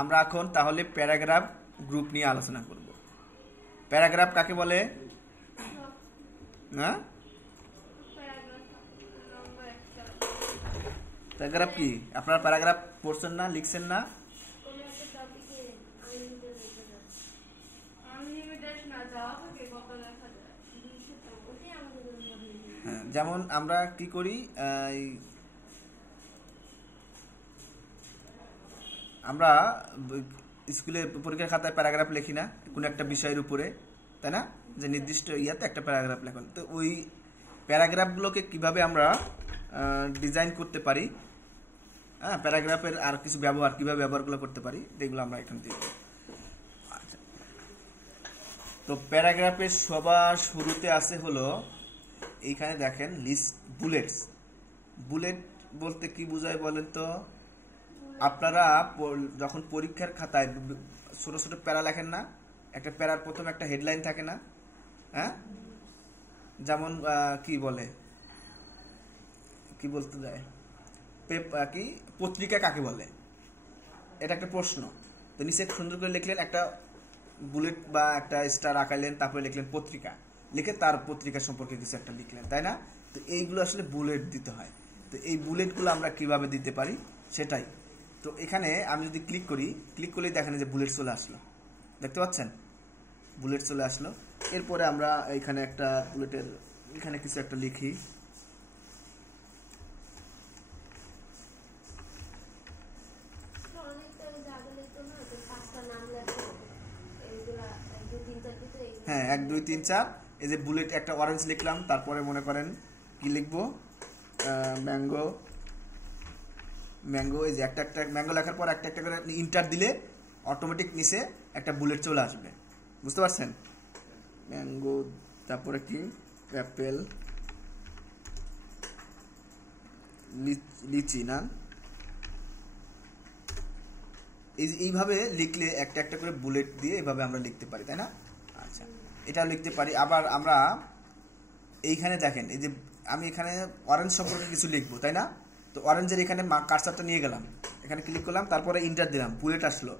আমরা এখন তাহলে প্যারাগ্রাফ গ্রুপ নিয়ে আলোচনা করব। প্যারাগ্রাফ কাকে বলে? না, প্যারাগ্রাফ কি? আপনারা প্যারাগ্রাফ পড়ছেন না, লিখছেন না? যেমন আমরা কি করি, আমরা স্কুলে পরীক্ষার খাতায় প্যারাগ্রাফ লিখি না কোনো একটা বিষয়ের উপরে, তাই না? যে নির্দিষ্ট ইয়াতে একটা প্যারাগ্রাফ লেখেন, তো ওই প্যারাগ্রাফগুলোকে কিভাবে আমরা ডিজাইন করতে পারি, হ্যাঁ, প্যারাগ্রাফের আর কিছু ব্যবহার কিভাবে ব্যবহারগুলো করতে পারি এগুলো আমরা এখান থেকে। আচ্ছা, তো প্যারাগ্রাফের সবার শুরুতে আছে হলো এইখানে দেখেন লিস্ট, বুলেটস। বুলেট বলতে কি বোঝায় বলেন তো? আপনারা যখন পরীক্ষার খাতায় ছোট ছোট প্যারা লেখেন না, একটা প্যারার প্রথমে একটা হেডলাইন থাকে না, হ্যাঁ, যেমন কি বলে, কি বলতে যায়, কি পত্রিকা কাকে বলে, এটা একটা প্রশ্ন। তো নিচে সুন্দর করে লিখলেন একটা বুলেট বা একটা স্টার আঁকাইলেন, তারপরে লিখলেন পত্রিকা, লিখে তার পত্রিকা সম্পর্কে কিছু একটা লিখলেন, তাই না? তো এইগুলো আসলে বুলেট দিতে হয়। তো এই বুলেটগুলো আমরা কিভাবে দিতে পারি সেটাই। তো এখানে আমি যদি ক্লিক করি, ক্লিক করলেই দেখেন যে বুলেট চলে আসলো, দেখতে পাচ্ছেন? বুলেট চলে আসলো। এরপরে আমরা এখানে একটা বুলেটের এখানে কিছু একটা লিখি, হ্যাঁ 1 2 3 4। এই যে বুলেট একটা অরেঞ্জ লিখলাম, তারপরে মনে করেন কি লিখবো, ম্যাঙ্গো, ম্যাঙ্গো। এই যে একটা একটা ম্যাঙ্গো লেখার পর একটা একটা করে আপনি ইন্টার দিলে অটোমেটিক নিচে একটা বুলেট চলে আসবে, বুঝতে পারছেন? ম্যাঙ্গো, তারপরে কি অ্যাপেল, লিচি না, এইভাবে লিখলে একটা একটা করে বুলেট দিয়ে এইভাবে আমরা লিখতে পারি, তাই না? আচ্ছা, এটাও লিখতে পারি। আবার আমরা এইখানে দেখেন, এই যে আমি এখানে অরেঞ্জ সম্পর্কে কিছু লিখবো, তাই না? তো অরেঞ্জের এখানে কার্সারটা নিয়ে গেলাম, এখানে ক্লিক করলাম, তারপরে ইন্টার দিলাম, বুলেট আসলো,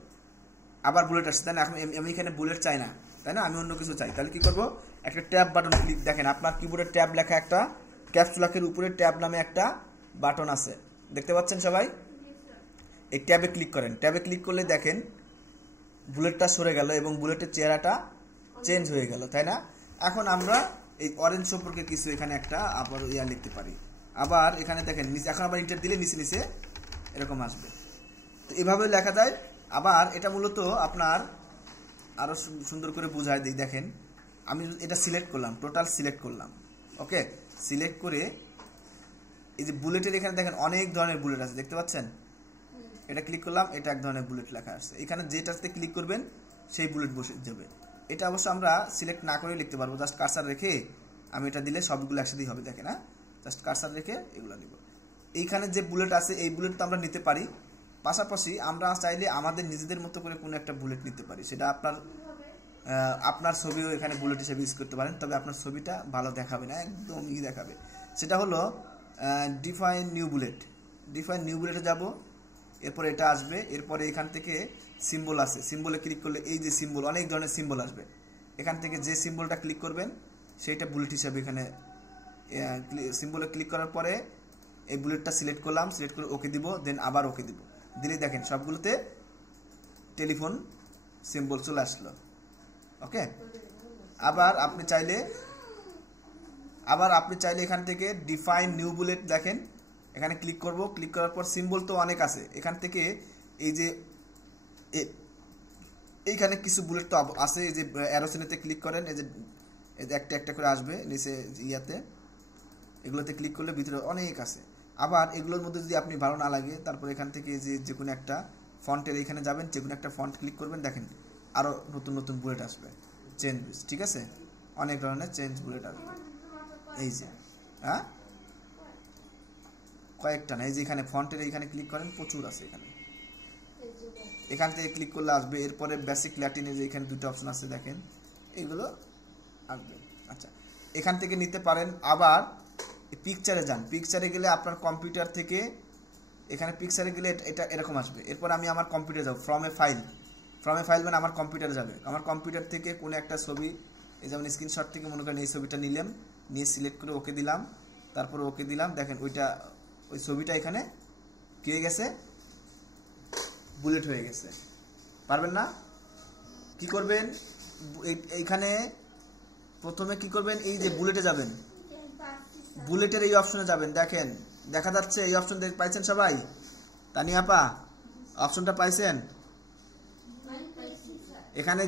আবার বুলেট আসছে, তাই না? এখন আমি এখানে বুলেট চাই না, তাই না? আমি অন্য কিছু চাই, তাহলে কি করব, একটা ট্যাব বাটন ক্লিক, দেখেন আপনার কিবোর্ডে ট্যাব লেখা একটা ক্যাপস লকের উপরে ট্যাব নামে একটা বাটন আছে, দেখতে পাচ্ছেন সবাই? এই ট্যাবে ক্লিক করেন, ট্যাবে ক্লিক করলে দেখেন বুলেটটা সরে গেল এবং বুলেটের চেহারাটা চেঞ্জ হয়ে গেল, তাই না? এখন আমরা এই অরেঞ্জ সম্পর্কে কিছু এখানে একটা আবার ইয়া লিখতে পারি। আবার এখানে দেখেন নিচে, এখন আবার ইন্টার দিলে নিচে নিচে এরকম আসবে। তো এভাবে লেখা যায়। আবার এটা মূলত আপনার আরো সুন্দর করে বোঝায় দিই, দেখেন আমি এটা সিলেক্ট করলাম, টোটাল সিলেক্ট করলাম, ওকে, সিলেক্ট করে এই যে বুলেটের এখানে দেখেন অনেক ধরনের বুলেট আছে, দেখতে পাচ্ছেন? এটা ক্লিক করলাম, এটা এক ধরনের বুলেট লেখা আসছে, এখানে যেটাতে ক্লিক করবেন সেই বুলেট বসে যাবে। এটা অবশ্য আমরা সিলেক্ট না করে লিখতে পারবো, জাস্ট কার্সার রেখে আমি এটা দিলে সবগুলো একসাথেই হবে, দেখেন না? জাস্ট কার্সার রেখে এগুলো নিব। এইখানে যে বুলেট আছে এই বুলেট তো আমরা নিতে পারি, পাশাপাশি আমরা চাইলে আমাদের নিজেদের মতো করে কোনো একটা বুলেট নিতে পারি, সেটা আপনার ছবিও এখানে বুলেট হিসেবে ইউজ করতে পারেন, তবে আপনার ছবিটা ভালো দেখাবে না, একদম ই দেখাবে। সেটা হলো define new bullet. Define new বুলেটে যাব, এরপরে এটা আসবে, এরপরে এখান থেকে সিম্বল আছে, সিম্বলে ক্লিক করলে এই যে সিম্বল, অনেক ধরনের সিম্বল আসবে, এখান থেকে যে সিম্বলটা ক্লিক করবেন সেইটা বুলেট হিসাবে এখানে সিম্বলে ক্লিক করার পরে এই বুলেটটা সিলেক্ট করলাম, সিলেক্ট করে ওকে দিব, দেন আবার ওকে দিব, দিলে দেখেন সবগুলোতে টেলিফোন সিম্বল চলে আসলো, ওকে। আবার আপনি চাইলে এখান থেকে ডিফাইন নিউ বুলেট, দেখেন এখানে ক্লিক করব, ক্লিক করার পর সিম্বল তো অনেক আছে, এখান থেকে এই যে এইখানে কিছু বুলেট তো আছে, এই যে অ্যারো চিহ্নতে ক্লিক করেন, এই যে একটা একটা করে আসবে নিচে ইয়াতে, এগুলোতে ক্লিক করলে ভিতরে অনেক আছে। আবার এগুলোর মধ্যে যদি আপনি ভালো না লাগে, তারপর এখান থেকে যে কোনো একটা ফন্টের এখানে যাবেন, যে কোনো একটা ফন্ট ক্লিক করবেন, দেখেন আরও নতুন নতুন বুলেট আসবে, চেঞ্জ, ঠিক আছে? অনেক ধরনের চেঞ্জ বুলেট আসবে, এই যে, হ্যাঁ, কয়েকটা না, এই যে এখানে ফন্টের এইখানে ক্লিক করেন, প্রচুর আছে এখানে, এখান থেকে ক্লিক করলে আসবে। এরপরে বেসিক ল্যাটিনে যে এখানে দুটো অপশন আছে, দেখেন এগুলো আসবে। আচ্ছা, এখান থেকে নিতে পারেন। আবার পিকচারে যান, পিকচারে গেলে আপনার কম্পিউটার থেকে এখানে পিকচারে গেলে এটা এরকম আসবে। এরপর আমি আমার কম্পিউটারে যাব, ফ্রম এ ফাইল মানে আমার কম্পিউটারে যাবে। আমার কম্পিউটার থেকে কোনো একটা ছবি, এই যেমন স্ক্রিনশট থেকে মনে করেন এই ছবিটা নিলাম, নিয়ে সিলেক্ট করে ওকে দিলাম, তারপর ওকে দিলাম। দেখেন ওই ছবিটা এখানে কি হয়ে গেছে, বুলেট হয়ে গেছে। পারবেন না? কি করবেন, এইখানে প্রথমে কি করবেন, এই যে বুলেটে যাবেন, বুলেটের এই অপশনে যাবেন। দেখেন দেখা যাচ্ছে এই অপশন পাইছেন সবাই? তানিয়া আপা অপশনটা পাইছেন? এখানে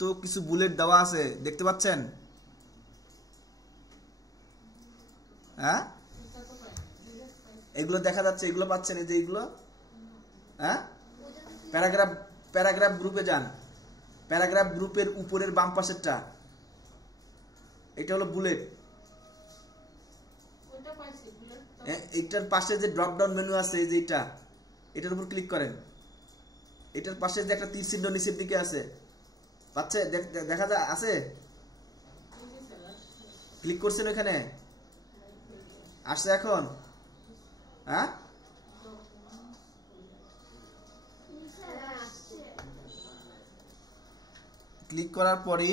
তো কিছু বুলেট দেওয়া আছে, দেখতে পাচ্ছেন? হ্যাঁ, এগুলো দেখা যাচ্ছে, এগুলো পাচ্ছেন, এই যে এগুলো। হ্যাঁ, প্যারাগ্রাফ গ্রুপে যান, প্যারাগ্রাফ গ্রুপের উপরের বাম পাশেরটা, এটা হলো বুলেট। এটার পাশে যে ড্রপ ডাউন মেনু আছে, এই যে এটার উপর ক্লিক করেন। এটার পাশে যে একটা তীর চিহ্ন নিচের দিকে আছে, পাচ্ছে? দেখা যায় আছে? ক্লিক করছেন ওখানে, আসছে এখন? হ্যাঁ, ক্লিক করার পরে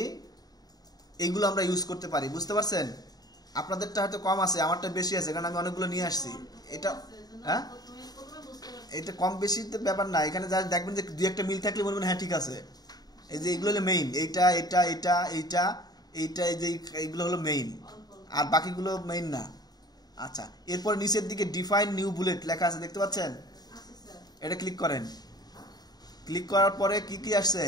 এইগুলো আমরা ইউজ করতে পারি, বুঝতে পারছেন? আপনাদেরটা হয়তো কম আছে, আমারটা বেশি আছে, কারণ আমি অনেকগুলো নিয়ে আসছি। এটা হ্যাঁ, এটা কম বেশি ব্যাপার না। এখানে যা দেখবেন যে দুই একটা মিল থাকলে বলবেন হ্যাঁ ঠিক আছে। এই যে এগুলো হলো মেইন, এইটা এটা এটা এইটা এইটা, এই যে এইগুলো হলো মেইন, আর বাকিগুলো মেইন না। আচ্ছা, এরপর নিচের দিকে ডিফাইন নিউ বুলেট লেখা আছে, দেখতে পাচ্ছেন? এটা ক্লিক করেন। ক্লিক করার পরে কি কি আসছে?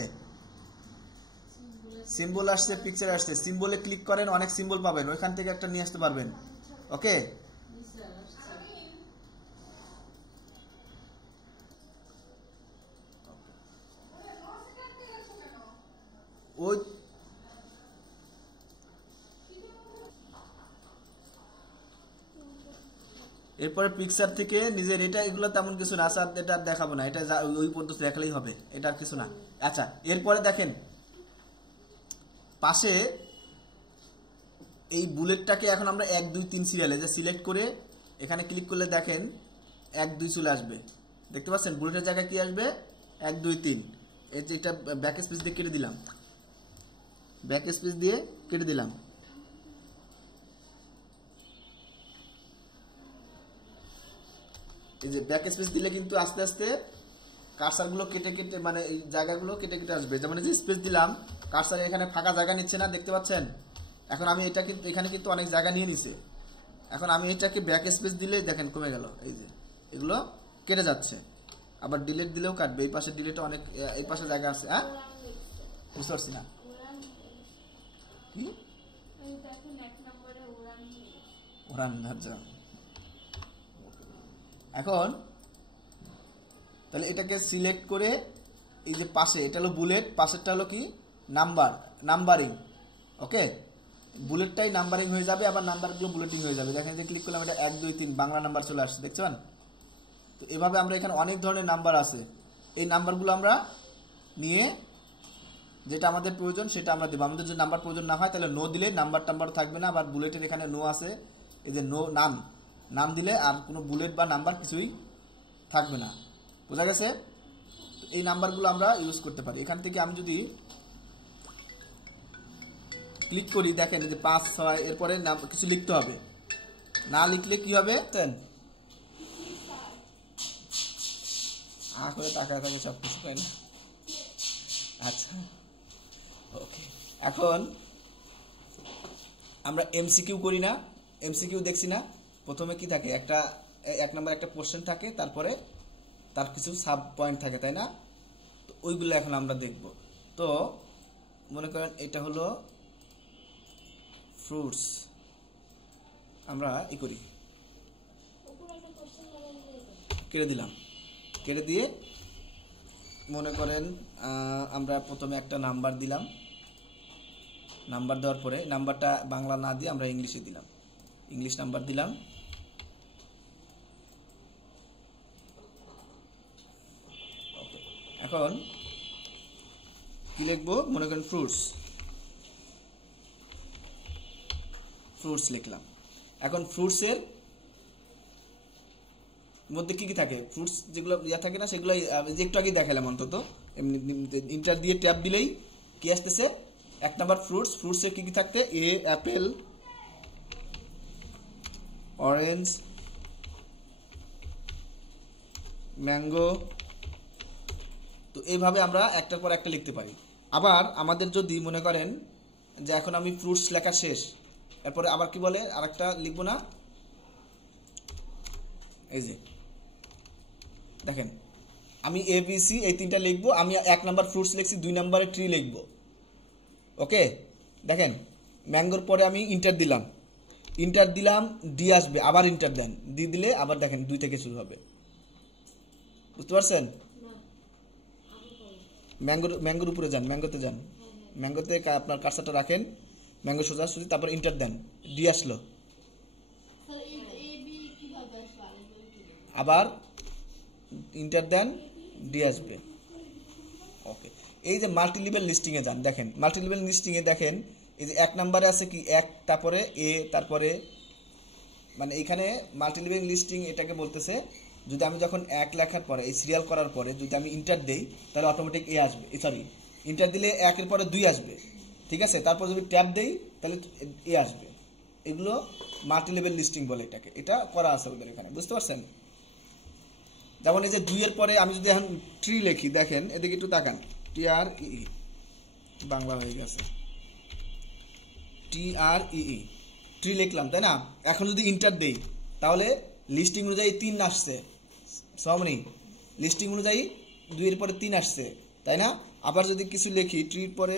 সিম্বল আসছে, পিকচার আসছে। সিম্বলে ক্লিক করেন, অনেক সিম্বল পাবেন, ওইখান থেকে একটা নিয়ে আসতে পারবেন। ওকে, ওই এরপরে পিকচার থেকে নিজের এটা, এগুলো তেমন কিছু না, আচ্ছা এটা দেখাবো না, এটা ওই পদ্ধতি দেখালেই হবে, এটা আর কিছু না। আচ্ছা, এরপরে দেখেন পাশে এই বুলেটটাকে এখন আমরা 1 2 3 সিরিয়ালে যে সিলেক্ট করে এখানে ক্লিক করলে দেখেন 1 2 চলে আসবে, দেখতে পাচ্ছেন? বুলেটের জায়গায় কি আসবে? 1 2 3। এই যে এটা ব্যাক স্পেস দিয়ে কেটে দিলাম, ব্যাক স্পেস দিয়ে কেটে দিলাম। এই যে ব্যাক স্পেস দিলে কিন্তু আস্তে আস্তে কার্সারগুলো কেটে কেটে, মানে এই জায়গাগুলো কেটে কেটে আসবে। যেমন এই যে স্পেস দিলাম, কার্সার এখানে ফাঁকা জায়গা নিচ্ছে না, দেখতে পাচ্ছেন? এখন আমি এটা কিন্তু এখানে কিন্তু অনেক জায়গা নিয়ে নিছে। এখন আমি এটাকে ব্যাক স্পেস দিলে দেখেন কমে গেল, এই যে এগুলো কেটে যাচ্ছে। আবার ডিলিট দিলেও কাটবে, এই পাশে ডিলিট অনেক, এই পাশে জায়গা আছে। হ্যাঁ, বুঝতে পারছি না কি ওরান ধার্য। এখন তাহলে এটাকে সিলেক্ট করে এই যে পাশে, এটা হলো বুলেট, পাশেরটা হলো কি নাম্বারিং। ওকে, বুলেটটাই নাম্বারিং হয়ে যাবে, আবার নাম্বারগুলো বুলেটিং হয়ে যাবে। দেখেন যে ক্লিক করলাম, এটা 1 2 3 বাংলা নাম্বার চলে আসছে, দেখছেন? তো এভাবে আমরা এখানে অনেক ধরনের নাম্বার আছে, এই নাম্বারগুলো আমরা নিয়ে যেটা আমাদের প্রয়োজন সেটা আমরা দেবো। আমাদের যদি নাম্বার প্রয়োজন না হয় তাহলে নো দিলে নাম্বার টাম্বার থাকবে না। আবার বুলেটের এখানে নো আছে, এই যে নো নাম দিলে আর কোনো বুলেট বা নাম্বার কিছুই থাকবে না, বোঝা গেছে? এই নাম্বারগুলো আমরা ইউজ করতে পারি। এখান থেকে আমি যদি ক্লিক করি, দেখেন যে 5 6, এরপরে কিছু লিখতে হবে, না লিখলে কি হবে? করে তাকায় থাকে সব কিছু, তাই না? আচ্ছা, ওকে। এখন আমরা এমসিকিউ করি না? এমসিকিউ দেখছি না? প্রথমে কি থাকে, এক নম্বর একটা কোশ্চেন থাকে, তারপরে তার কিছু সাব পয়েন্ট থাকে, তাই না? তো ওইগুলো এখন আমরা দেখব। তো মনে করেন এটা হলো ফ্রুটস, আমরা করি, কেটে দিলাম। কেটে দিয়ে মনে করেন আমরা প্রথমে একটা নাম্বার দিলাম, নাম্বার দেওয়ার পরে নাম্বারটা বাংলা না দিয়ে আমরা ইংলিশে দিলাম, ইংলিশ নাম্বার দিলাম। এখন কি লিখবো? মনে করেন ফ্রুটস লিখলাম। এখন ফ্রুটসের মধ্যে কি কি থাকে, ফ্রুটস যেগুলো ইয়া থাকে না সেগুলো যে একটু আগে দেখালাম অন্তত। এমনি ইন্টার দিয়ে ট্যাব দিলেই কি আসতেছে, 1 নাম্বার ফ্রুটস, ফ্রুটসে কি কি থাকতে, এ অ্যাপেল, অরেঞ্জ, ম্যাঙ্গো। তো এইভাবে আমরা একটার পর একটা লিখতে পারি। আবার আমাদের যদি মনে করেন যে এখন আমি ফ্রুটস লেখা শেষ, এরপরে আবার কি বলে আরেকটা লিখবো না, এই যে দেখেন আমি এ বি সি এই 3টা লিখবো, আমি 1 নাম্বার ফ্রুটস লিখছি, 2 নাম্বারে ট্রি লিখবো। ওকে, দেখেন ম্যাঙ্গোর পরে আমি ইন্টার দিলাম, ডি আসবে, আবার ইন্টার দেন, দিলে আবার দেখেন 2 থেকে শুরু হবে। বুঝতে পারছেন? ম্যাঙ্গোর উপরে যান, ম্যাঙ্গোতে যান, ম্যাঙ্গোতে আপনার কার্সারটা রাখেন, ম্যাঙ্গো সোজাসুজি, তারপর ইন্টার দেন, ডি আসলো, আবার ইন্টার দেন, ডি আসবে। ওকে, এই যে মাল্টি লেভেল লিস্টিংয়ে যান, দেখেন মাল্টি লেভেল লিস্টিংয়ে দেখেন এই যে 1 নাম্বারে আছে কি 1, তারপরে এ, তারপরে মানে এখানে মাল্টি লেভেল লিস্টিং এটাকে বলতেছে যদি আমি যখন 1 লেখার পরে এই সিরিয়াল করার পরে যদি আমি ইন্টার দেই তাহলে অটোমেটিক এ আসবে, সরি ইন্টার দিলে 1 এর পরে 2 আসবে, ঠিক আছে। তারপর যদি ট্যাব দেই তাহলে এ আসবে। এগুলো মাল্টি লেভেল লিস্টিং বলে এটাকে, এটা করা আছে ওদের এখানে, বুঝতে পারছেন? যেমন এই যে 2 এর পরে আমি যদি এখন ট্রি লিখি, দেখেন এদিকে একটু তাকান, TREE বাংলা হয়ে গেছে, TREE ট্রি লিখলাম, তাই না? এখন যদি ইন্টার দেই তাহলে লিস্টিং অনুযায়ী 3 আসছে, সমানি লিস্টিং অনুযায়ী 2 এর পরে 3 আসছে, তাই না? আবার যদি কিছু লিখি ট্রির পরে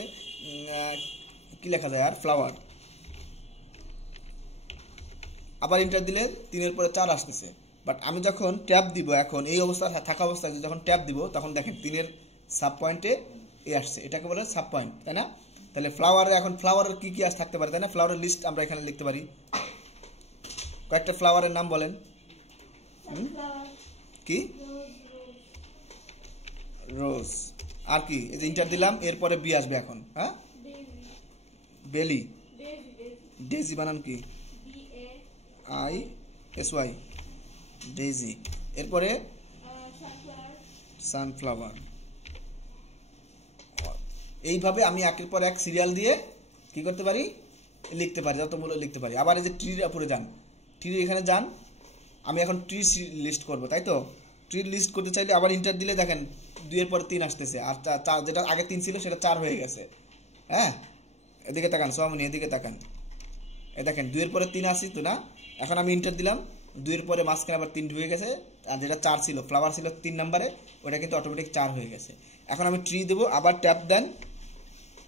কি লেখা যায় আর ফ্লাওয়ার, আবার ইন্টার দিলে 3 এর পরে 4 আসতেছে। বাট আমি যখন ট্যাব দিব, এখন এই অবস্থায় থাকা অবস্থায় যখন ট্যাব দিব তখন দেখেন 3 এর সাব পয়েন্টে এ আসছে, এটাকে বলে সাব পয়েন্ট, তাই না? তাহলে ফ্লাওয়ারে এখন ফ্লাওয়ারের কি কি থাকতে পারে, তাই না? ফ্লাওয়ারের লিস্ট আমরা এখানে লিখতে পারি। কয়েকটা ফ্লাওয়ারের নাম বলেন। কি? রোজ। আর কি? এই যে ইন্টার দিলাম, এরপরে বি আসবে এখন, হ্যাঁ? বেলি, ডেজি বানান কি? ISY, daisy. এরপরে সানফ্লাওয়ার। এইভাবে আমি 1 এর পর 1 সিরিয়াল দিয়ে কি করতে পারি, লিখতে পারি, যতগুলো লিখতে পারি। আবার এই যে ট্রির উপরে যান, ট্রির এখানে যান, আমি এখন ট্রি লিস্ট করব, তাই তো? ট্রি লিস্ট করতে চাইলে আবার ইন্টার দিলে দেখেন 2 এর পর 3 আসতেছে, আর যেটা আগে 3 ছিল সেটা 4 হয়ে গেছে, হ্যাঁ? এদিকে তাকান সোহামনি, এদিকে তাকান, এ দেখেন 2 এর পরে 3 আসি তো না? এখন আমি ইন্টার দিলাম, 2 এর পরে মাঝখানে আবার 3 ঢুকে গেছে, আর যেটা 4 ছিল, ফ্লাওয়ার ছিল 3 নম্বরে, ওটা কিন্তু অটোমেটিক 4 হয়ে গেছে। এখন আমি ট্রি দেবো, আবার ট্যাপ দেন,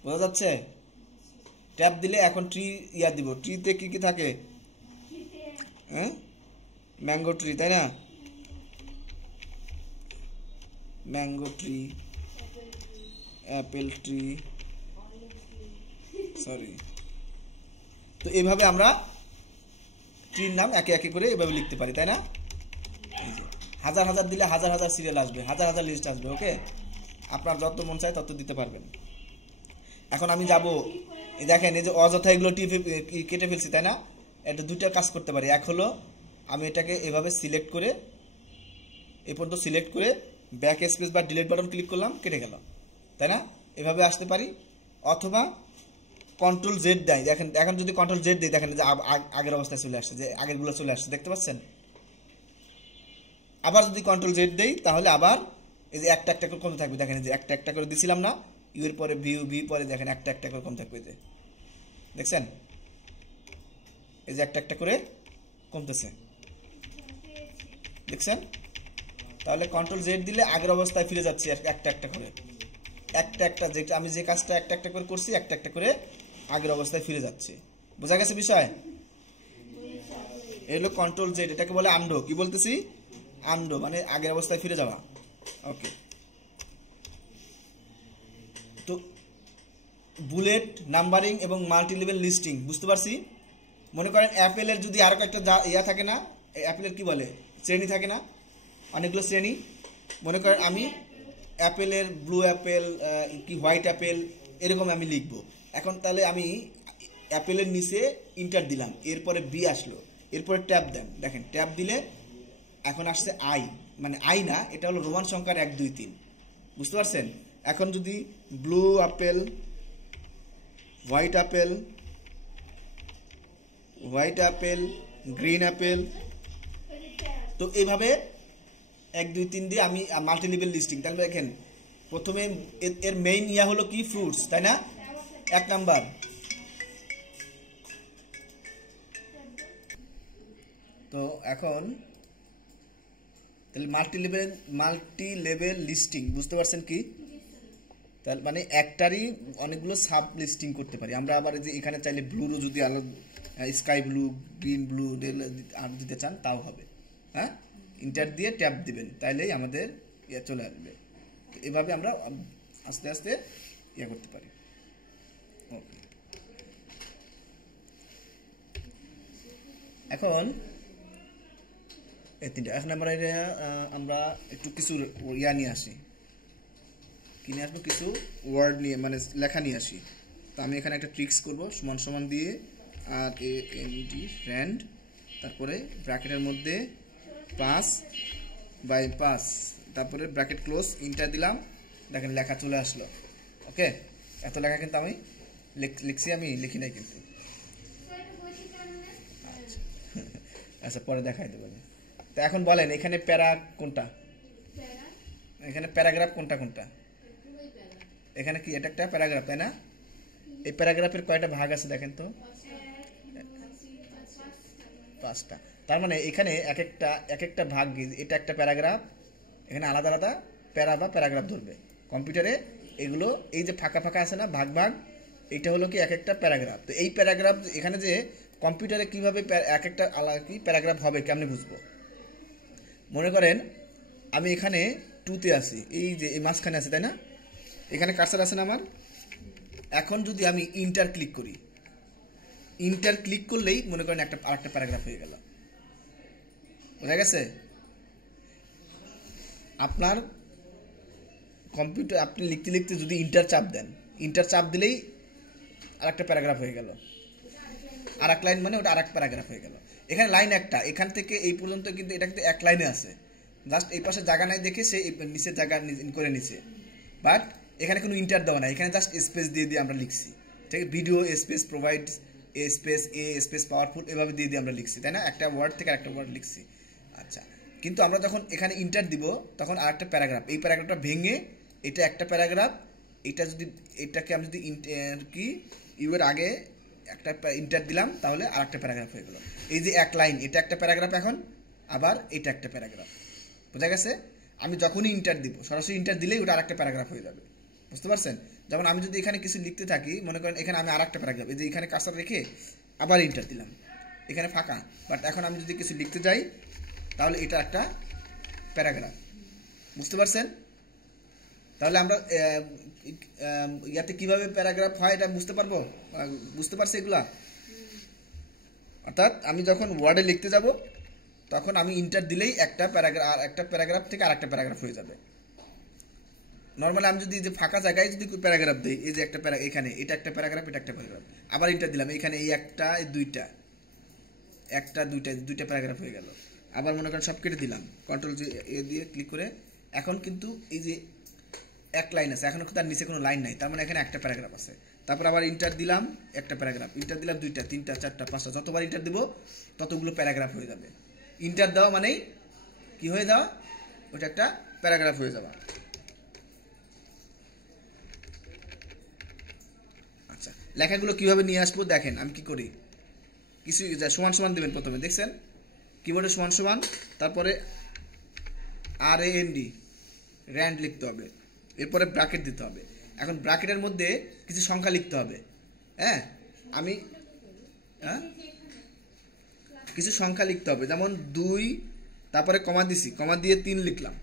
বোঝা যাচ্ছে? ট্যাপ দিলে এখন ট্রি ইয়া দিব, ট্রিতে কি কি থাকে, হ্যাঁ? ম্যাঙ্গো ট্রি, তাই না? Mango tree, Apple tree, sorry. তো এইভাবে আমরা ট্রির নাম একে একে করে এভাবে লিখতে পারি, তাই না? হাজার হাজার দিলে হাজার হাজার সিরিয়াল আসবে, হাজার হাজার লিস্ট আসবে। ওকে, আপনার যত মন চায় তত দিতে পারবেন। এখন আমি যাব, দেখেন এই যে অযথা এগুলো কেটে ফেলছি, তাই না? এটা 2টা কাজ করতে পারি। এক হলো আমি এটাকে এভাবে সিলেক্ট করে এই পর্যন্ত সিলেক্ট করে ব্যাক স্পেস বা ডিলিট বাটন ক্লিক করলাম, কেটে গেল, তাই না? এভাবে আসতে পারি। অথবা কন্ট্রোল জেড দেয়, দেখেন এখন যদি কন্ট্রোল জেড দিই দেখেন যে আগের অবস্থায় চলে আসছে, যে আগেরগুলো চলে আসছে, দেখতে পাচ্ছেন? আবার যদি কন্ট্রোল জেড দেই তাহলে আবার এই যে একটা একটা করে কমতে থাকবে, দেখেন যে একটা একটা করে দিছিলাম না, ইউ এর পরে ভি পরে দেখেন একটা একটা করে কমতে থাকবে, যে দেখছেন এই যে একটা একটা করে কমতেছে, দেখছেন? তাহলে কন্ট্রোল জেড দিলে আগের অবস্থায় ফিরে যাচ্ছি একটা একটা করে, একটা একটা যে আমি যে কাজটা একটা একটা করে করছি একটা একটা করে আগের অবস্থায় ফিরে যাচ্ছে। বোঝা গেছে বিষয়? এই হলো কন্ট্রোল জেড, এটাকে বলে আন্ডো। কি বলতেছি? আন্ডো মানে আগের অবস্থায় ফিরে যাওয়া। ওকে, তো বুলেট নাম্বারিং এবং মাল্টি লেভেল লিস্টিং বুঝতে পারছি। মনে করেন অ্যাপেলের যদি আরো একটা ইয়া থাকে না, অ্যাপেলের কি বলে, শ্রেণী থাকে না, অনেকগুলো শ্রেণী। মনে করেন আমি অ্যাপেলের ব্লু অ্যাপেল কি হোয়াইট অ্যাপেল এরকম আমি লিখবো। এখন তাহলে আমি অ্যাপেলের নিচে ইন্টার দিলাম, এরপরে বি আসলো, এরপরে ট্যাব দেন, দেখেন ট্যাব দিলে এখন আসছে আই, মানে আই না, এটা হলো রোমান সংখ্যার 1 2 3, বুঝতে পারছেন? এখন যদি blue apple, white apple, green apple, তো এইভাবে 1 2 3 দিয়ে আমি মাল্টি লেভেল লিস্টিং। তাহলে দেখেন প্রথমে এর মেইন ইয়া হলো কি ফ্রুটস, তাই না? 1 নাম্বার। তো এখন তাহলে মাল্টি লেভেল লিস্টিং বুঝতে পারছেন কি? তাহলে মানে একটারই অনেকগুলো সাব লিস্টিং করতে পারি আমরা। আবার যে এখানে চাইলে ব্লুরও যদি আলাদা স্কাই ব্লু, গ্রিন ব্লু আর দিতে চান তাও হবে। হ্যাঁ, ইন্টার দিয়ে ট্যাব দিবেন, তাইলেই আমাদের ইয়ে চলে আসবে। এভাবে আমরা আস্তে আস্তে ইয়ে করতে পারি। এখন এই তিনটা। এখন আমরা একটু কিছু ইয়া নিয়ে আসি, কি নিয়ে আসবো? কিছু ওয়ার্ড নিয়ে, মানে লেখা নিয়ে আসি। তো আমি এখানে একটা ট্রিক্স করবো, সমান সমান দিয়ে RAND র্যান্ড, তারপরে ব্র্যাকেটের মধ্যে 5/5, তারপরে ব্র্যাকেট ক্লোজ, ইন্টার দিলাম, দেখেন লেখা চলে আসলো। ওকে, এত লেখা কিন্তু আমি লিখছি, আমি লিখি নাই কিন্তু। আচ্ছা, পরে দেখাই দেবো। তো এখন বলেন এখানে প্যারা কোনটা, এখানে প্যারাগ্রাফ কোনটা কোনটা? এখানে কি এটা একটা প্যারাগ্রাফ, তাই না? এই প্যারাগ্রাফের কয়টা ভাগ আছে দেখেন তো? 5টা। তার মানে এখানে এক একটা ভাগ, এটা একটা প্যারাগ্রাফ, এখানে আলাদা আলাদা প্যারা বা প্যারাগ্রাফ ধরবে কম্পিউটারে। এগুলো এই যে ফাঁকা ফাঁকা আছে না, ভাগ ভাগ, এটা হলো কি এক একটা প্যারাগ্রাফ। তো এই প্যারাগ্রাফ এখানে যে কম্পিউটারে কিভাবে এক একটা আলাদা কি প্যারাগ্রাফ হবে কেমনে বুঝবো? মনে করেন আমি এখানে 2তে আছি, এই যে এই মাঝখানে আছে, তাই না? এখানে কার্সার আছে না আমার। এখন যদি আমি ইন্টার ক্লিক করি, ইন্টার ক্লিক করলেই মনে করেন আরেকটা প্যারাগ্রাফ হয়ে গেল। বোঝা গেছে? আপনার কম্পিউটার আপনি লিখতে লিখতে যদি ইন্টার চাপ দেন, ইন্টার চাপ দিলেই আরেকটা প্যারাগ্রাফ হয়ে গেল। আরেক লাইন মানে ওটা আরেক প্যারাগ্রাফ হয়ে গেল। এখানে লাইন একটা, এখান থেকে এই পর্যন্ত কিন্তু এটা কিন্তু এক লাইনে আছে, জাস্ট এই পাশে জায়গা নাই দেখে সে নিচের জায়গা করে নিছে। বাট এখানে কোনো ইন্টার দেওয়া নাই, এখানে জাস্ট স্পেস দিয়ে দিয়ে আমরা লিখছি। ঠিক আছে, video space provide space space powerful, এভাবে দিয়ে দিয়ে আমরা লিখছি, তাই না? একটা ওয়ার্ড থেকে আরেকটা ওয়ার্ড লিখছি। আচ্ছা, কিন্তু আমরা যখন এখানে ইন্টার দিব তখন আরেকটা প্যারাগ্রাফ, এই প্যারাগ্রাফটা ভেঙে এটা একটা প্যারাগ্রাফ, এটা যদি এটাকে আমি যদি কি ইউর আগে একটা ইন্টার দিলাম তাহলে আরেকটা প্যারাগ্রাফ হয়ে গেল। এই যে এক লাইন, এটা একটা প্যারাগ্রাফ, এখন আবার এটা একটা প্যারাগ্রাফ। বোঝা গেছে? আমি যখনই ইন্টার দিব, সরাসরি ইন্টার দিলেই ওটা আরেকটা প্যারাগ্রাফ হয়ে যাবে। বুঝতে পারছেন? যেমন আমি যদি এখানে কিছু লিখতে থাকি, মনে করেন এখানে আমি আরেকটা প্যারাগ্রাফ, এই যে এখানে কার্সর রেখে আবার ইন্টার দিলাম, এখানে ফাঁকা, বাট এখন আমি যদি কিছু লিখতে যাই তাহলে এটা একটা প্যারাগ্রাফ। বুঝতে পারছেন? তাহলে আমরা ইয়াতে কিভাবে প্যারাগ্রাফ হয় এটা বুঝতে পারবো, বুঝতে পারছি এগুলা? অর্থাৎ আমি যখন ওয়ার্ডে লিখতে যাব তখন আমি ইন্টার দিলেই একটা প্যারাগ্রাফ থেকে আরেকটা প্যারাগ্রাফ হয়ে যাবে। নর্মালি আমি যদি যে ফাঁকা জায়গায় যদি প্যারাগ্রাফ দিই, এই যে একটা এখানে এটা একটা প্যারাগ্রাফ, এটা একটা প্যারাগ্রাফ, আবার ইন্টার দিলাম, এখানে এই একটা এই দুইটা দুইটা প্যারাগ্রাফ হয়ে গেল। আবার মনে করেন সব কেটে দিলাম, কন্ট্রোল দিয়ে ক্লিক করে, এখন কিন্তু এই যে এক লাইন আছে, এখন তার নিচে কোনো লাইন নাই, তার মানে এখানে একটা প্যারাগ্রাফ আছে। তারপর আবার ইন্টার দিলাম, একটা প্যারাগ্রাফ, ইন্টার দিলাম 2টা 3টা 4টা 5টা, যতবার ইন্টার দিব ততগুলো প্যারাগ্রাফ হয়ে যাবে। ইন্টার দেওয়া মানেই কি হয়ে যাওয়া, ওটা একটা প্যারাগ্রাফ হয়ে যাওয়া। আচ্ছা, লেখাগুলো কিভাবে নিয়ে আসবো দেখেন আমি কি করি। কিছু সমান সমান দেবেন প্রথমে, দেখছেন কিবোর্ডে সমান সমান, তারপরে RAND র্যান্ড লিখতে হবে, এরপরে ব্র্যাকেট দিতে হবে। এখন ব্র্যাকেটের মধ্যে কিছু সংখ্যা লিখতে হবে। হ্যাঁ, আমি কিছু সংখ্যা লিখতে হবে, যেমন 2, তারপরে কমা দিছি, কমা দিয়ে 3 লিখলাম,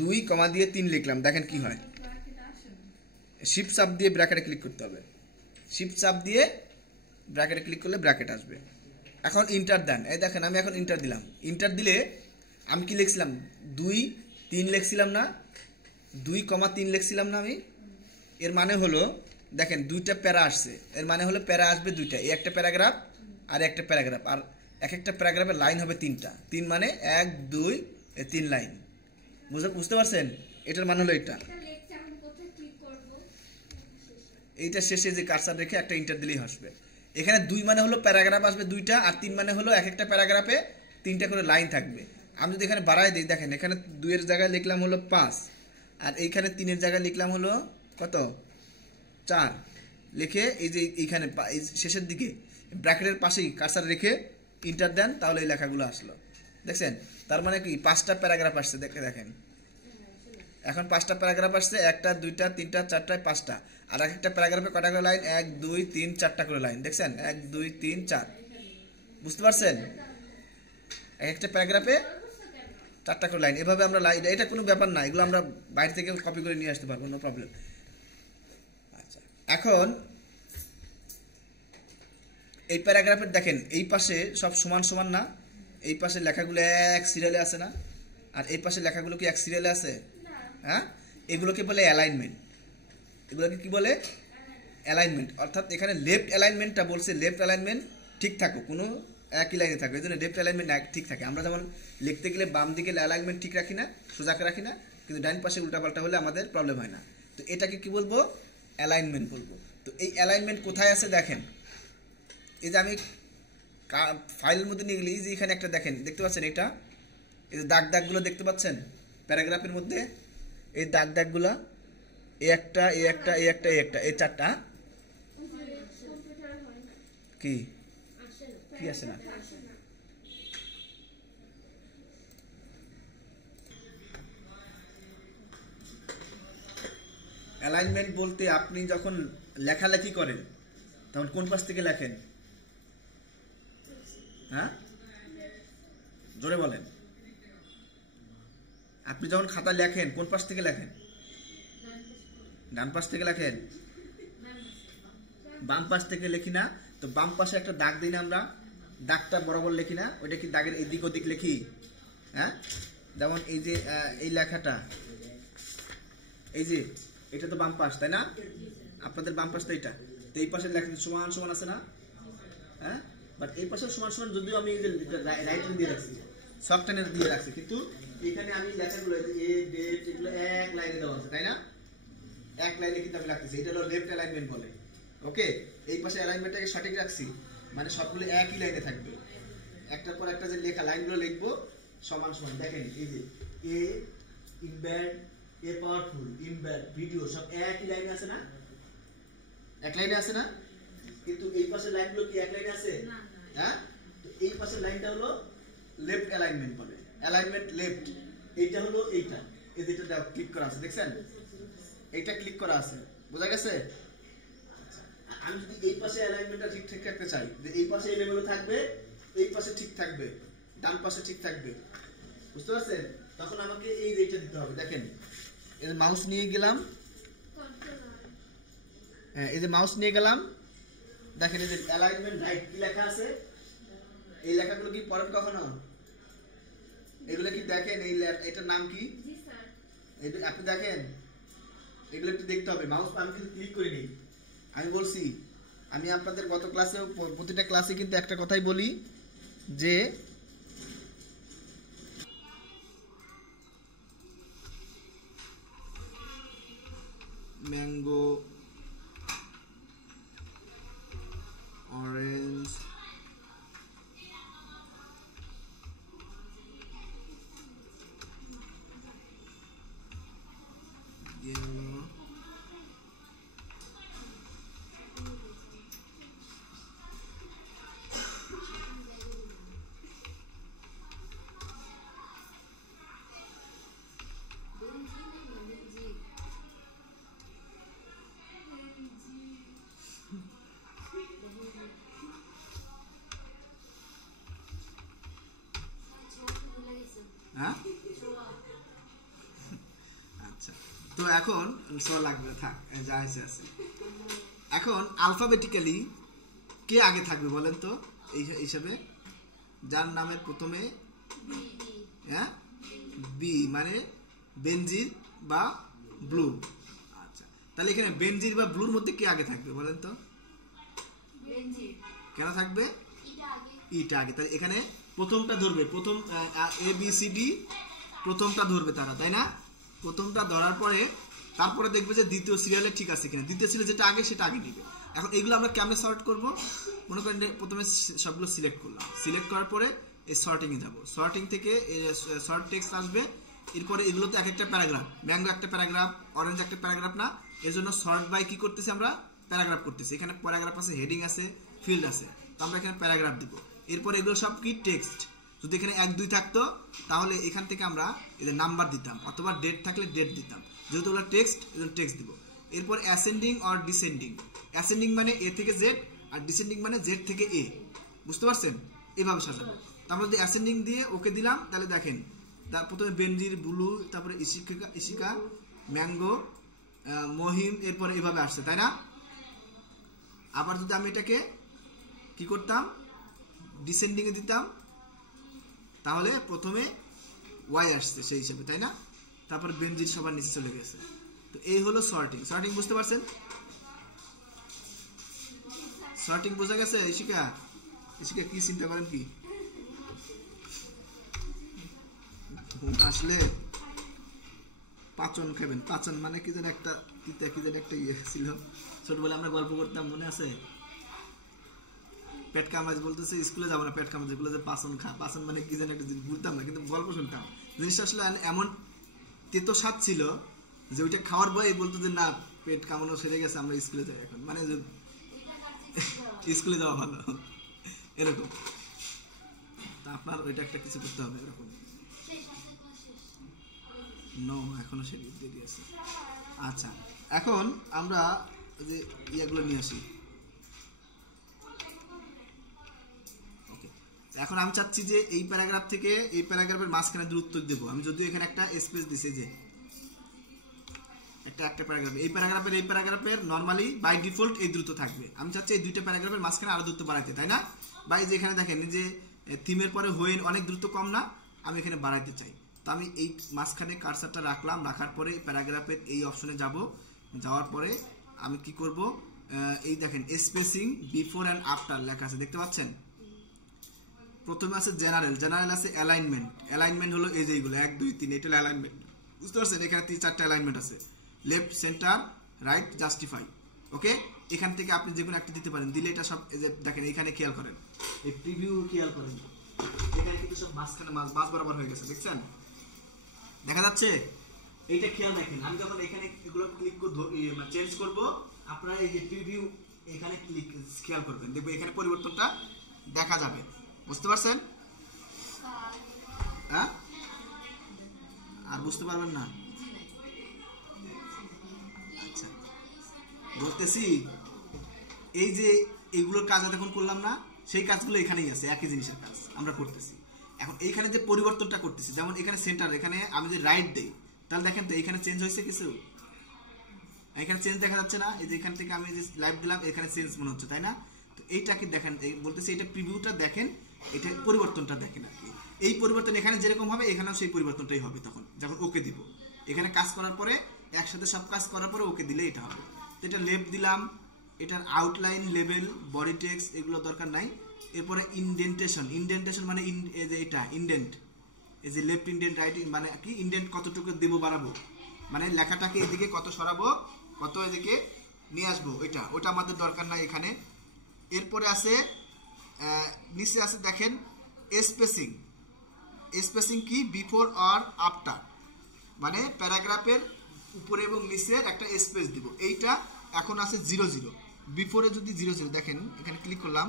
2 কমা দিয়ে 3 লিখলাম, দেখেন কি হয়। শিফট চাপ দিয়ে ব্র্যাকেটে ক্লিক করতে হবে, শিফট চাপ দিয়ে ব্র্যাকেটে ক্লিক করলে ব্র্যাকেট আসবে। এখন ইন্টার দেন, এই দেখেন আমি এখন ইন্টার দিলাম। ইন্টার দিলে আমি কি লিখছিলাম, 2 3 লিখছিলাম না, 2,3 লিখছিলাম না আমি। এর মানে হলো দেখেন 2টা প্যারা আসছে, এর মানে হলো প্যারা আসবে 2টা, এই একটা প্যারাগ্রাফ আর একটা প্যারাগ্রাফ, আর এক একটা প্যারাগ্রাফের লাইন হবে 3টা, 3 মানে 1 2 3 লাইন। বুঝতে পারছেন? এটার মানে হলো এটা। এইটা শেষে যে কার্সার রেখে একটা ইন্টার দিলেই আসবে। এখানে 2 মানে হলো প্যারাগ্রাফ আসবে 2টা, আর 3 মানে হলো এক একটা প্যারাগ্রাফে 3টা করে লাইন থাকবে। আমি যদি এখানে বাড়াই দিই, দেখেন এখানে 2 এর জায়গায় লিখলাম হলো 5, আর এইখানে 3 এর জায়গায় লিখলাম হলো কত 4 লিখে এই যে এইখানে শেষের দিকে ব্র্যাকেটের পাশেই কার্সার রেখে ইন্টার দেন, তাহলে এই লেখাগুলো আসলো। দেখছেন? তার মানে কি 5টা প্যারাগ্রাফ আসছে। দেখেন এখন 5টা প্যারাগ্রাফ আসছে, 1টা 2টা 3টা 4টা 5টা, আর এক একটা প্যারাগ্রাফে কটা করে লাইন 1 2 3 4টা করে লাইন। দেখছেন 1 2 3 4। বুঝতে পারছেন? এক একটা প্যারাগ্রাফে 4টা করে লাইন। এভাবে আমরা লাইন, এটা কোনো ব্যাপার না, এগুলো আমরা বাইরে থেকে কপি করে নিয়ে আসতে পারবো, নো প্রবলেম। আচ্ছা, এখন এই প্যারাগ্রাফের দেখেন এই পাশে সব সমান সমান না? এই পাশে লেখাগুলো এক সিরিয়ালে আছে না? আর এই পাশে লেখাগুলো কি এক সিরিয়ালে আছে? হ্যাঁ, এগুলোকে বলে অ্যালাইনমেন্ট। এগুলোকে কি বলে? অ্যালাইনমেন্ট। অর্থাৎ এখানে লেফট অ্যালাইনমেন্টটা বলছে লেফট অ্যালাইনমেন্ট ঠিক থাকো, কোনো একই লাইনে থাকবে, এই জন্য লেফট অ্যালাইনমেন্ট ঠিক থাকে। আমরা যেমন লিখতে গেলে বাম দিকে অ্যালাইনমেন্ট ঠিক রাখি না, সোজাকে রাখি না, কিন্তু ডান পাশে উল্টাপাল্টা হলে আমাদের প্রবলেম হয় না। তো এটাকে কি বলবো? অ্যালাইনমেন্ট বলবো। তো এই অ্যালাইনমেন্ট কোথায় আছে দেখেন, এই যে আমি ফাইলের মধ্যে নিয়ে গেলে এই যে এখানে একটা দেখেন, দেখতে পাচ্ছেন এটা, এই যে দাগগুলো দেখতে পাচ্ছেন প্যারাগ্রাফের মধ্যে, এই দাগগুলা এই একটা এই একটা এই একটা এই একটা, এই 4টা কি কি আসে না? অ্যালাইনমেন্ট বলতে আপনি যখন লেখালেখি করেন তখন কোন পাশ থেকে লেখেন? হ্যাঁ, জোরে বলেন। আপনি যখন খাতা লেখেন কোন পাশ থেকে লেখেন? ডান পাশ থেকে লেখেন? বাম পাশ থেকে লিখি না? তো বাম পাশে একটা দাগ দিই না আমরা, দাগটা বরাবর লিখি না? ওইটা কি দাগের এদিক ওদিক লিখি? হ্যাঁ, যেমন এই যে এই লেখাটা, এই যে এটা তো বাম পাশ, তাই না? আপনাদের বাম পাশ তো এটা, তো এই পাশে লেখা সমান সমান আছে না? হ্যাঁ, বাট এই পাশে সমান সমান যদিও আমি এই যে রাইট হ্যান্ড দিয়ে রাখছি, সফট হ্যান্ড দিয়ে রাখছি, কিন্তু এখানে আমি লেখাগুলো এ ডেট এগুলো এক লাইনে দেওয়া আছে, তাই না? এক লাইনে কিন্তু আমি রাখতেছি, এটা হলো লেফট অ্যালাইনমেন্ট বলে। ওকে, এই পাশে অ্যালাইনমেন্টটাকে সঠিক রাখছি, মানে সবগুলো একই লাইনে থাকবে, একটার পর একটা যে লেখা লাইনগুলো লিখবো সমান সমান। দেখেন এই যে এ ইমবেড, এ পাওয়ারফুল, ইমবেড, ভিডিও সব একই লাইনে আছে না? এক লাইনে আছে না? কিন্তু এই পাশের লাইনগুলো কি এক লাইনে আছে? হ্যাঁ, তো এই পাশের লাইনটা হলো লেফট অ্যালাইনমেন্ট বলে, অ্যালাইনমেন্ট লেফট। এইটা হলো এইটা, এই যেটা ক্লিক করা আছে, দেখছেন? এইটা ক্লিক করা আছে, বোঝা গেছে? আমি যদি এই পাশে অ্যালাইনমেন্টটা ঠিক ঠিক রাখতে চাই, যে এই পাশে এলিমেন্ট থাকবে, এই পাশে ঠিক থাকবে, ডান পাশে ঠিক থাকবে, বুঝতে পারছেন? তখন আমাকে এই যে এইটা দিতে হবে। দেখেন এই যে মাউস নিয়ে গেলাম, হ্যাঁ এই যে মাউস নিয়ে গেলাম, দেখেন এই যে অ্যালাইনমেন্ট রাইট কি লেখা আছে, এই লেখাগুলো কি পড়েন কখনো? এগুলো কি দেখেন? এই এটার নাম কি? আপনি দেখেন, এগুলো একটু দেখতে হবে। মাউস আমি কিন্তু ক্লিক করিনি, আমি বলছি, আমি আপনাদের গত ক্লাসে প্রতিটা ক্লাসে কিন্তু একটা কথাই বলি যে ম্যাঙ্গো, অরেঞ্জ, ইয়েলো, হ্যাঁ আচ্ছা। তো এখন লাগবে, থাক যা আছে আছে। এখন আলফাবেটিক্যালি কে আগে থাকবে বলেন তো? এই হিসাবে যার নামের প্রথমে হ্যাঁ বি মানে বেনজির বা ব্লু। আচ্ছা, তাহলে এখানে বেনজির বা ব্লুর মধ্যে কে আগে থাকবে বলেন তো? কেন থাকবে? ইটা আগে, তাহলে এখানে প্রথমটা ধরবে, প্রথম ABCD প্রথমটা ধরবে তারা, তাই না? প্রথমটা ধরার পরে তারপরে দেখবে যে দ্বিতীয় সিরিয়ালে ঠিক আছে কিনা, দ্বিতীয় সিরিয়ালে যেটা আগে সেটা আগে নিবে। এখন এগুলো আমরা কেমনে সর্ট করব? মনে করেন প্রথমে সবগুলো সিলেক্ট করলাম, সিলেক্ট করার পরে এই সর্টিংয়ে যাব, সর্টিং থেকে সর্ট টেক্সট আসবে, এরপরে এগুলোতে এক একটা প্যারাগ্রাফ, ম্যাঙ্গো একটা প্যারাগ্রাফ, অরেঞ্জ একটা প্যারাগ্রাফ না, এর জন্য সর্ট বাই কি করতেছি আমরা? প্যারাগ্রাফ করতেছি। এখানে প্যারাগ্রাফ আছে, হেডিং আছে, ফিল্ড আছে, তো আমরা এখানে প্যারাগ্রাফ দিব। এরপরে এগুলো সব কি টেক্সট, যদি এখানে 1 2 থাকতো তাহলে এখান থেকে আমরা এদের নাম্বার দিতাম, অথবা ডেট থাকলে ডেট দিতাম, যেহেতু ওগুলো টেক্সট এজন্য টেক্সট দিব। এরপর অ্যাসেন্ডিং অর ডিসেন্ডিং, অ্যাসেন্ডিং মানে A থেকে Z, আর ডিসেন্ডিং মানে Z থেকে A, বুঝতে পারছেন? এইভাবে সাজাবো। তারপর যদি অ্যাসেন্ডিং দিয়ে ওকে দিলাম, তাহলে দেখেন তার প্রথমে বেনজির, ব্লু, তারপরে ইশিকা, ম্যাঙ্গো, মহিম, এরপরে এভাবে আসছে, তাই না? আবার যদি আমি এটাকে কি করতাম, ডিসেন্ডিং এ দিতাম, তাহলে প্রথমে ওয়াই আসছে সেই হিসাবে, তাই না? তারপর বেনজির সবার নিচে চলে গেছে। তো এই হলো সর্টিং। সর্টিং বুঝতে পারছেন? সর্টিং বোঝা গেছে? ইশিকা কি চিন্তা করেন কি? আসলে পাচন খাবেন, পাচন মানে কি যেন একটা ইয়ে ছিল, ছোটবেলায় আমরা গল্প করতাম, মনে আছে? পেট কামাজ বলতেছে স্কুলে যাবো না, পেট কামাজ, যেগুলো যে পাচন পাচন মানে কি যেন একটা জিনিস বুঝতাম না, কিন্তু গল্প শুনতাম। জিনিসটা আসলে এমন তেতো স্বাদ ছিল যে ওইটা খাওয়ার পরে বলতো যে না, পেট কামানো সেরে গেছে, আমরা স্কুলে যাই এখন, মানে যে স্কুলে যাওয়া ভালো, এরকম। তা আপনার ওইটা একটা কিছু করতে হবে এরকম। নো, এখনো সে দেরি আছে। আচ্ছা, এখন আমরা যে ইয়েগুলো নিয়ে আসি। ওকে, এখন আমি চাচ্ছি যে এই প্যারাগ্রাফ থেকে এই প্যারাগ্রাফের মাঝখানে দূরত্ব দেবো আমি, যদিও এখানে একটা স্পেস দিছে, যে একটা প্যারাগ্রাফ, এই প্যারাগ্রাফের নরমালি বাই ডিফল্ট এই দূরত্ব থাকবে। আমি চাচ্ছি এই দুইটা প্যারাগ্রাফের মাঝখানে আরো দূরত্ব বাড়াইতে, তাই না? বা এই যে এখানে দেখেন যে থিমের পরে হোয়েন অনেক দূরত্ব কম না, আমি এখানে বাড়াইতে চাই। তো আমি এই মাঝখানে কার্সারটা রাখলাম, রাখার পরে প্যারাগ্রাফের এই অপশনে যাব, যাওয়ার পরে আমি কি করব, এই দেখেন স্পেসিং বিফোর অ্যান্ড আফটার লেখা আছে, দেখতে পাচ্ছেন? প্রথমে আছে জেনারেল আছে অ্যালাইনমেন্ট হলো এই যে এইগুলো 1 2 3, এটা অ্যালাইনমেন্ট, বুঝতে পারছেন? এখানে 3-4টা অ্যালাইনমেন্ট আছে, লেফট, সেন্টার, রাইট, জাস্টিফাই। ওকে, এখান থেকে আপনি যে কোনো একটা দিতে পারেন, দিলে এটা সব এই যে দেখেন এখানে খেয়াল করেন, এই প্রিভিউ খেয়াল করেন, এখানে কিন্তু সব মাঝখানে মাঝ বরাবর হয়ে গেছে, দেখছেন? দেখা যাচ্ছে? এইটা খেয়াল রাখেন, আমি যখন এখানে এগুলো ক্লিক চেঞ্জ করব, আপনারা এই যে প্রিভিউ এখানে খেয়াল করবেন, দেখবেন এখানে পরিবর্তনটা দেখা যাবে, বুঝতে পারছেন? হ্যাঁ, আর বুঝতে পারবেন না? আচ্ছা, বলতেছি এই যে এইগুলোর কাজ এখন করলাম না, সেই কাজগুলো এখানেই আছে, একই জিনিসের কাজ আমরা করতেছি। এখন এইখানে যে পরিবর্তনটা করতেছি, যেমন এখানে সেন্টার, এখানে আমি যে রাইট দেই, তাহলে দেখেন তো এখানে চেঞ্জ হয়েছে কিছু, এখানে চেঞ্জ দেখা যাচ্ছে না? এই যে এখান থেকে আমি যে লাইভ দিলাম, এখানে চেঞ্জ মনে হচ্ছে, তাই না? তো এইটা কি দেখেন, বলতেছি এটা প্রিভিউটা দেখেন, এটা পরিবর্তনটা দেখেন আর কি। এই পরিবর্তন এখানে যেরকম হবে এখানেও সেই পরিবর্তনটাই হবে তখন যখন ওকে দিব। এখানে কাজ করার পরে একসাথে সব কাজ করার পরে ওকে দিলে এটা হবে। তো এটা লেফট দিলাম, এটার আউটলাইন, লেভেল, বডি টেক্সট এগুলো দরকার নাই। এরপরে ইনডেন্টেশন মানে এই যে এটা ইনডেন্ট, এই যে লেফট ইনডেন্ট, রাইট মানে কি ইনডেন্ট কতটুকু দেবো বাড়াবো, মানে লেখাটাকে এদিকে কত সরাবো, কত এদিকে নিয়ে আসবো, ওটা আমাদের দরকার নাই এখানে। এরপরে আছে নিচে আছে দেখেন স্পেসিং কি বিফোর আর আফটার, মানে প্যারাগ্রাফের উপরে এবং নিচের একটা স্পেস দিব। এইটা এখন আছে 0 বিফোরে যদি 0 দেখেন, এখানে ক্লিক করলাম,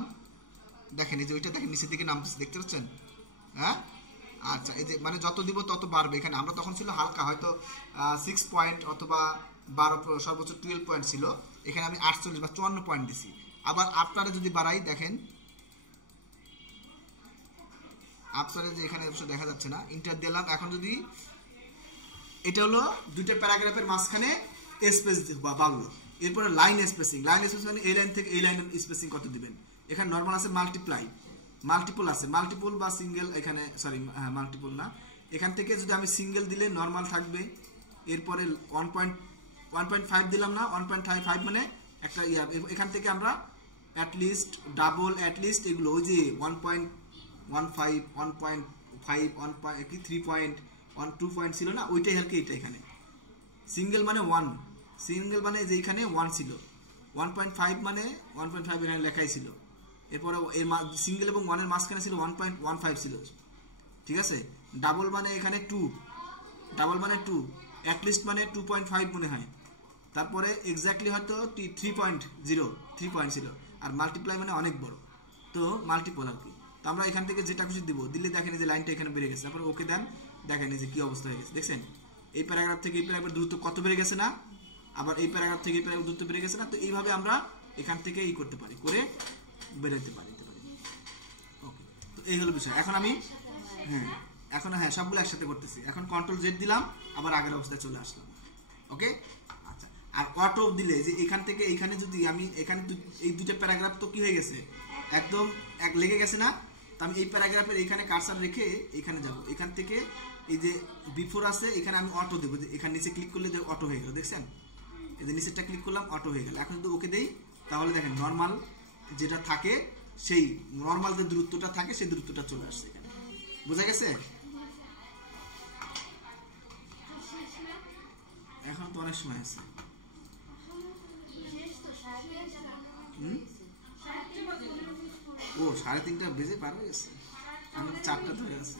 দেখেন এই যে ওইটা দেখেন নিচের দিকে নামতেছে, দেখতে পাচ্ছেন? হ্যাঁ, আচ্ছা, এই যে মানে যত দিব তত বাড়বে। এখানে আমরা তখন ছিল হালকা, হয়তো 6 পয়েন্ট অথবা 12, সর্বোচ্চ 12 পয়েন্ট ছিল, এখানে আমি 48 বা 54 পয়েন্ট দিছি। আবার আফটারে যদি বাড়াই, দেখেন আফটারে যে এখানে দেখা যাচ্ছে না, ইন্টার দিলাম। এখন যদি এটা হলো দুইটা প্যারাগ্রাফের মাঝখানে স্পেস বাড়লো। এরপরে লাইন স্পেসিং মানে এই লাইন থেকে এই লাইনের স্পেসিং কত দিবেন। এখানে নর্মাল আছে, মাল্টিপল আছে, মাল্টিপল বা সিঙ্গেল, এখানে সরি মাল্টিপল না, এখান থেকে যদি আমি সিঙ্গেল দিলে নর্মাল থাকবে। এরপরে 1.5 দিলাম না, 1.5 মানে একটা এখান থেকে আমরা অ্যাটলিস্ট, ডাবল, অ্যাটলিস্ট এগুলো ওই যে 1.15 1.5 3 2 ছিল না, ওইটাই আর কি এটা এখানে। সিঙ্গেল মানে 1, সিঙ্গেল মানে যে এখানে 1 ছিল, 1.5 মানে 1.5 এখানে লেখাই ছিল, এরপরে এর সিঙ্গেল এবং 1 এর মাঝখানে ছিল 1.15 ছিল, ঠিক আছে। ডাবল মানে এখানে 2, ডাবল মানে 2, অ্যাটলিস্ট মানে 2.5 মনে হয়, তারপরে এক্স্যাক্টলি হয়তো 3.0 ছিল, আর মাল্টিপ্লাই মানে অনেক বড়, তো মাল্টিপল আর কি। তো আমরা এখান থেকে যেটা খুশি দিব, দিলে দেখেন যে লাইনটা এখানে বেড়ে গেছে, তারপর ওকে দেন, দেখেন যে কি অবস্থা হয়ে গেছে, দেখছেন এই প্যারাগ্রাফ থেকে এই প্যারাগ্রাফের দূরত্ব কত বেড়ে গেছে না, আবার এই প্যারাগ্রাফ থেকে এই প্যারাগ্রাফ দূরত্ব বেড়ে গেছে না। তো এইভাবে আমরা এখান থেকে এই করতে পারি, করে বেরোতে পারি। ওকে, তো এই হলো বিষয়। এখন আমি হ্যাঁ সবগুলো একসাথে করতেছি। এখন কন্ট্রোল জেড দিলাম, আবার আগের অবস্থায় চলে আসলাম। ওকে, আচ্ছা। আর অটো দিলে যে এখান থেকে এইখানে যদি আমি এখানে এই দুটো প্যারাগ্রাফ তো কি হয়ে গেছে, একদম এক লেগে গেছে না। তো আমি এই প্যারাগ্রাফের এখানে কার্সার রেখে এখানে যাব, এখান থেকে এই যে বিফোর আছে এখানে আমি অটো দেবো, এখানে নিচে ক্লিক করলে অটো হয়ে গেল, দেখছেন এই যে নিচেরটা ক্লিক করলাম, অটো হয়ে গেল। এখন যদি ওকে দেই, তাহলে দেখেন নর্মাল যেটা থাকে, সেই নর্মাল যে দূরত্বটা থাকে সেই দূরত্বটা চলে আসছে এখানে। বোঝা গেছে? এখন তো অনেক সময় আছে। ও 3:30 বেজে পার হয়ে গেছে, আমি 4টা ধরে আছে।